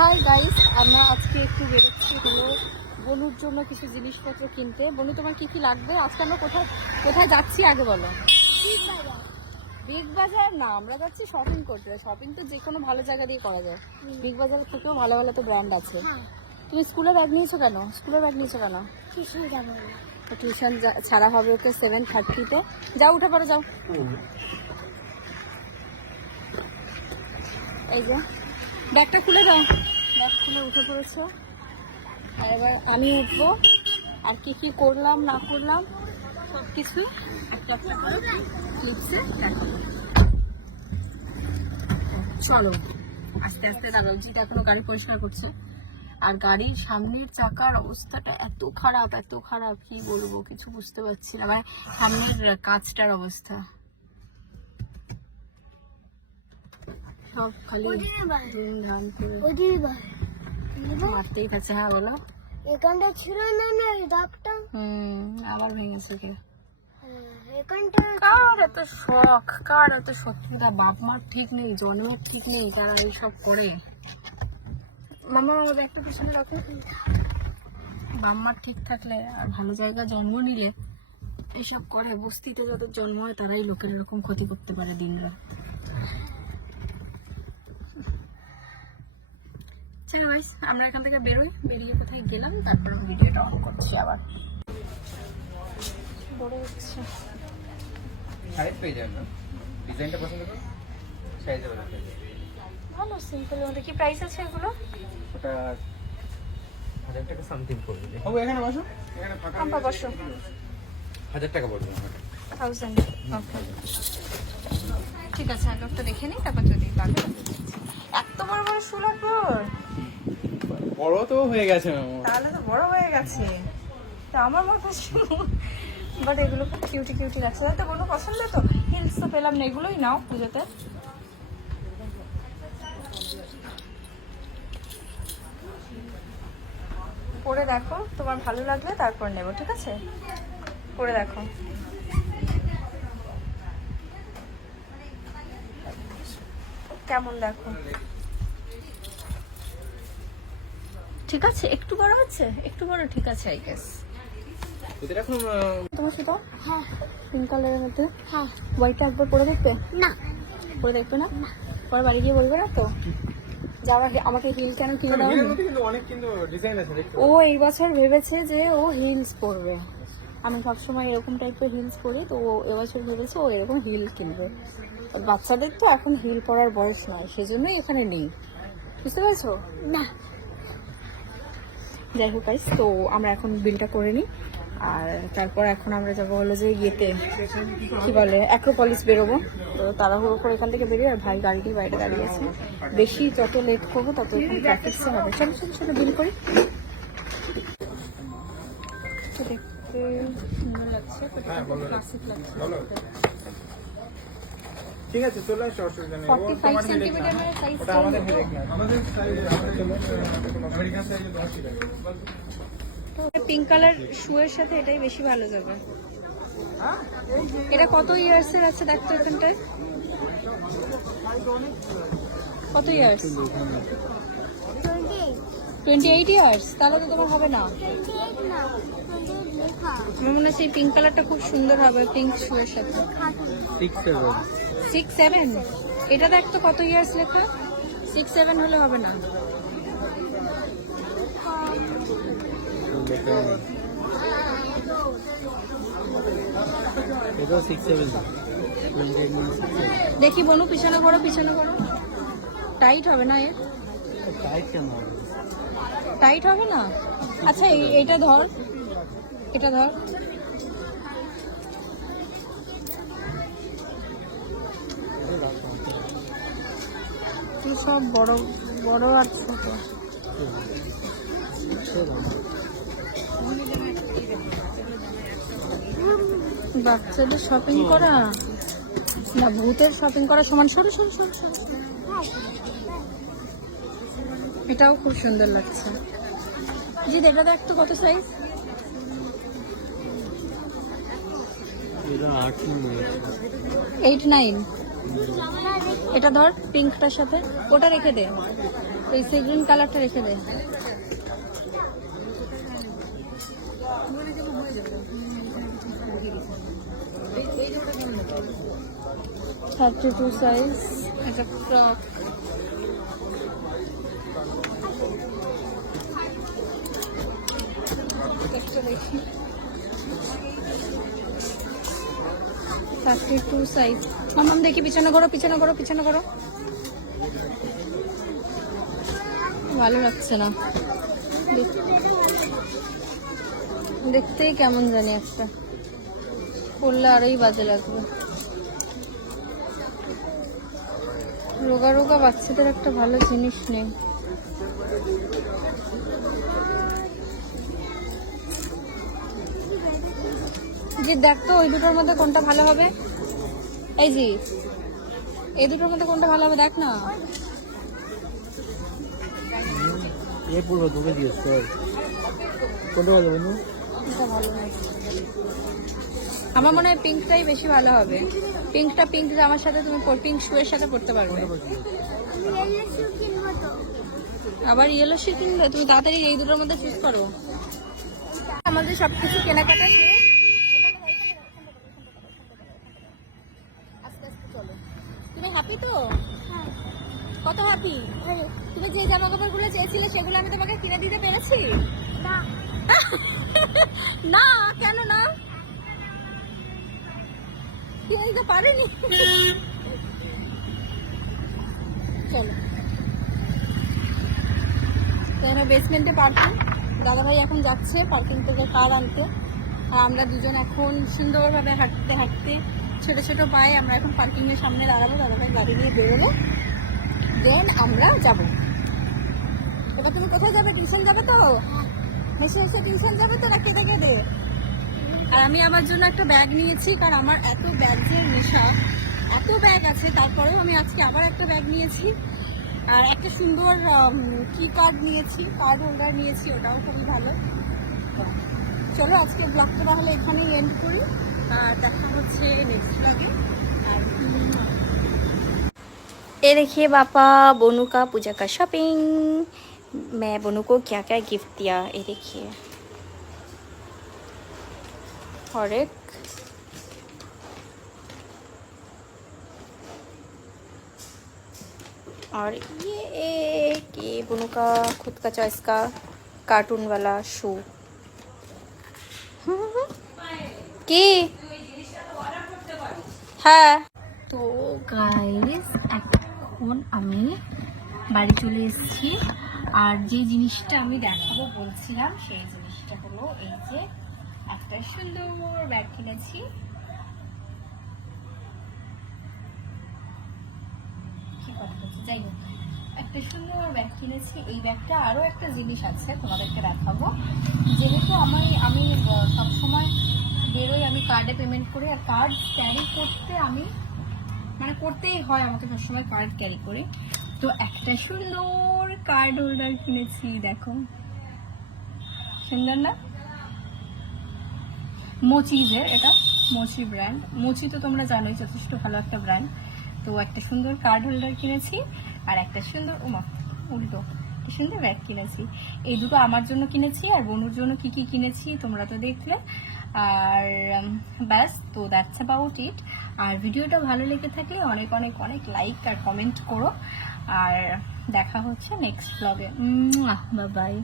Hi guys আমরা আজকে একটু বেরোচ্ছি হলো বনুর জন্য কিছু জিনিসপত্র কিনতে। বনু তোমার কি কি লাগবে? আজকে আমরা কোথায় কোথায় যাচ্ছি আগে বলো। বিগ বাজার না আমরা যাচ্ছি শপিং করতে। শপিং তো যে কোনো ভালো জায়গা দিয়ে করা যায়। বিগ বাজারের থেকেও ভালো ভালো তো ব্র্যান্ড আছে। হ্যাঁ। তুমি স্কুলে ব্যাগ নিয়েছো কেন? স্কুলের ব্যাগ নিয়েছো কেন? টিউশন ছাড়া হবে ওকে সেভেন থার্টিতে যাও উঠে পড়ে যাও। এই যে। ব্যাগটা খুলে দাও। ব্যাগ উঠে পড়েছো। আর এবার আমি উঠবো। আর কি কি করলাম না করলাম সব কিছু একটা ক্লিপসে চলো আস্তে আস্তে দাঁড়াও যেটা এখনও গাড়ি পরিষ্কার করছে। আর গাড়ির সামনের চাকার অবস্থাটা এত খারাপ এত খারাপ কি বলব কিছু বুঝতে পারছি না। মানে সামনের কাজটার অবস্থা। সব খালি ধুমধাম করে। মারতেই খাচ্ছে হ্যাঁ বলো? এখানটা ছিল না না এই দাগটা? হুম আবার ভেঙেছে কে? হ্যাঁ, কার এত শখ? কার এত সত্যিটা বাপ মার ঠিক নেই জন্মের ঠিক নেই তারা এইসব করে। মামা আমার ব্যাগটা পিছনে রাখো। বাপ মার ঠিক থাকলে আর ভালো জায়গা জন্ম নিলে এইসব করে বস্তিতে যাদের জন্ম হয় তারাই লোকের এরকম ক্ষতি করতে পারে দিন রাত চলো আমরা এখান থেকে বেরোই বেরিয়ে কোথায় গেলাম তারপর ভিডিওটা অন করছি আবার। বড় হচ্ছে। সাইজ পেয়ে যাবেন ডিজাইনটা পছন্দ সাইজে ভালো সিম্পল কি প্রাইস আছে এগুলো? ওটা হাজার টাকা সামথিং পড়বে ও এখানে বসো। এখানে ফাঁকা কম্পা বসো। হাজার টাকা পড়বে আমার থাউজেন্ড ঠিক আছে আগে একটা দেখে নিই তারপর যদি লাগে এত বড় বড় পর বড় তো হয়ে গেছে তাহলে তো বড় হয়ে গেছে। তা আমার মনে হচ্ছে বাট এগুলো খুব কিউটি কিউটি লাগছে। তাতে কোনো পছন্দ তো? হিলস তো পেলাম না, এগুলোই নাও পুজোতে। পরে দেখো তোমার ভালো লাগলে তারপর নেব, ঠিক আছে? পরে দেখো। কেমন দেখো? ঠিক আছে? একটু বড় হচ্ছে একটু বড় ঠিক আছে আই গেস তোমার সেটা হ্যাঁ। পিঙ্ক কালারের মধ্যে? হ্যাঁ। হোয়াইটটা একবার পরে দেখবে? না। পরে দেখবে না? পরে বাড়ি গিয়ে বলবে না তো? যে আমাকে আমাকে হিল কেন কিনে দাও হিলের মধ্যে কিন্তু অনেক কিন্তু ডিজাইন আছে দেখতে ও এই বছর ভেবেছে যে ও হিলস পরবে। আমি সবসময় এরকম টাইপের হিলস পরি তো ও এবছর ভেবেছে ও এরকম হিল কিনবে। বাচ্চাদের তো এখন হিল পরার বয়স নয় সেজন্যই এখানে নেই। বুঝতে পেরেছ? না। যাই হোক guys, তো আমরা এখন বিলটা করে নিই। আর তারপর এখন আমরা যাব হলো যে ইয়েতে কি বলে অ্যাক্রোপলিস বেরোবো। তো তাড়াহুড়ো করে এখান থেকে বেরিয়ে আর ভাই গাড়িটি বাইরে দাঁড়িয়ে আছে। বেশি যত লেট করব তত এখানে ট্রাফিকসে হবে। চলো চলো চলো বিল করি। দেখতে সুন্দর লাগছে ক্লাসিক লাগছে। ঠিক আছে চলে আসো অসুবিধা নেই। ফর্টি ফাইভ সেন্টিমিটার মানে সাইজ ওটা আমাদের হেডেক না। আমাদের সাইজ আমেরিকান সাইজে 10 ঠিক পিঙ্ক কালার শুয়ের সাথে এটাই বেশি ভালো যাবে। এটা কত ইয়ার্স এর আছে দেখতো এখানটায়? কত ইয়ার্স টোয়েন্টি এইট ইয়ার্স তাহলে তো তোমার হবে না। আমার মনে হচ্ছে এই পিঙ্ক কালারটা খুব সুন্দর হবে পিঙ্ক শুয়ের সাথে। খাটি 6 7 সিক্স সেভেন এটা দেখতো কত ইয়ার্স লেখা? সিক্স সেভেন হলে হবে না। এটা 6 7 দেখি বনু পিছনে করো পিছনে করো টাইট হবে না এর? টাইট হবে? না? আচ্ছা এই- এইটা ধর। এটা ধর। সব বড় বড় আর ছোট। বাচ্চাদের শপিং করা? না ভূতের শপিং করা সমান সরু সরু সরু সরু। এটাও খুব সুন্দর লাগছে। জি এটা দেখ তো কত সাইজ এইট নাইন এটা ধর, পিঙ্কটার সাথে। ওটা রেখে দে। এই সি গ্রিন কালারটা রেখে দে। Thirty two size frock thirty two size মামাম দেখি পিছনে করো পিছনে করো পিছনে করো ভালো লাগছে না। দেখতেই কেমন জানি একটা। পড়লে আরোই বাজে লাগবে। রোগা রোগা বাচ্চাদের একটা ভালো জিনিস নেই। জি দেখ তো ওই দুটোর মধ্যে কোনটা ভালো হবে? এই জি এই দুটোর মধ্যে কোনটা ভালো হবে দেখ না। এ পড়ব তোকে জিজ্ঞেস কর কোনটা ভালো বন্ধু এটা ভালো নয়। আমার মনে হয় পিঙ্কটাই বেশি ভালো হবে। পিঙ্কটা পিঙ্ক জামার সাথে তুমি পিঙ্ক শুয়ের সাথে পড়তে পারবে। শু আবার ইয়েলো শু কিনবে তুমি তাড়াতাড়ি এই দুটোর মধ্যে চুজ করো। আমাদের সবকিছু কেনাকাটা শেষ আস্তে আস্তে চলো তুমি হ্যাপি তো হ্যাঁ কত হ্যাপি তুমি যে জামা কাপড়গুলো চেয়েছিলে সেগুলো আমি তোমাকে কিনে দিতে পেরেছি? না। না কেন না? কিনে দিতে পারিনি? চলো। এখানে বেসমেন্টে পার্কিং দাদাভাই এখন যাচ্ছে পার্কিং থেকে কার আনতে। আর আমরা দুজন এখন সুন্দরভাবে হাঁটতে হাঁটতে ছোট ছোট পায়ে আমরা এখন পার্কিং এর সামনে দাঁড়াবো দাদাভাই গাড়ি নিয়ে বেরোবো দেন আমরা যাব। তোমার তুমি কোথায় যাবে? টিউশন যাবে তো? হেসে হেসে টিউশন যাবে তো নাকি দেখে দে আর আমি আমার জন্য একটা ব্যাগ নিয়েছি, কারণ আমার এত ব্যাগের নেশা। এত ব্যাগ আছে, তারপরেও আমি আজকে আবার একটা ব্যাগ নিয়েছি। আর একটা সুন্দর কি কার্ড নিয়েছি কার্ড হোল্ডার নিয়েছি, ওটাও খুবই ভালো। চলো আজকে ব্লগটা তাহলে এখানেই এন্ড করি। আর দেখা হচ্ছে নেক্সট ব্যাগে আর এ দেখে বাপা, বনুকা, পূজাকা শপিং मैं बोनू को क्या क्या गिफ्ट दिया ये देखिए और एक और ये एक ये बोनू का खुद का चॉइस का कार्टून वाला शू কি হ্যাঁ তো গাইস এখন আমি বাড়ি চলে এসেছি আর যে জিনিসটা আমি দেখাবো, বলছিলাম, সেই জিনিসটা হলো এই যে একটা সুন্দর ব্যাগ কিনেছি। কি কথা বলছি? যাই হোক, একটা সুন্দর ব্যাগ কিনেছি। এই ব্যাগটা আরও একটা জিনিস আছে তোমাদেরকে দেখাবো। যেহেতু আমি আমি সবসময় বেরোই, আমি কার্ডে পেমেন্ট করি, আর কার্ড ক্যারি করতে আমি মানে করতেই হয় আমাকে সবসময় কার্ড ক্যারি করি। তো একটা সুন্দর কার্ড হোল্ডার কিনেছি, দেখো। সুন্দর না? মোচিজের, এটা মোচি ব্র্যান্ড মোচি তো তোমরা জানোই, যথেষ্ট ভালো একটা ব্র্যান্ড তো একটা সুন্দর কার্ড হোল্ডার কিনেছি, আর একটা সুন্দর, উমা, উল্টো, একটা সুন্দর ব্যাগ কিনেছি। এই দুটো আমার জন্য কিনেছি, আর বনুর জন্য কি কি কিনেছি, তোমরা তো দেখলে। আর ব্যাস, তো দ্যাটস অ্যাবাউট ইট আর ভিডিওটা ভালো লেগে থাকলে অনেক অনেক অনেক লাইক আর কমেন্ট করো। আর দেখা হচ্ছে নেক্সট ব্লগে বাই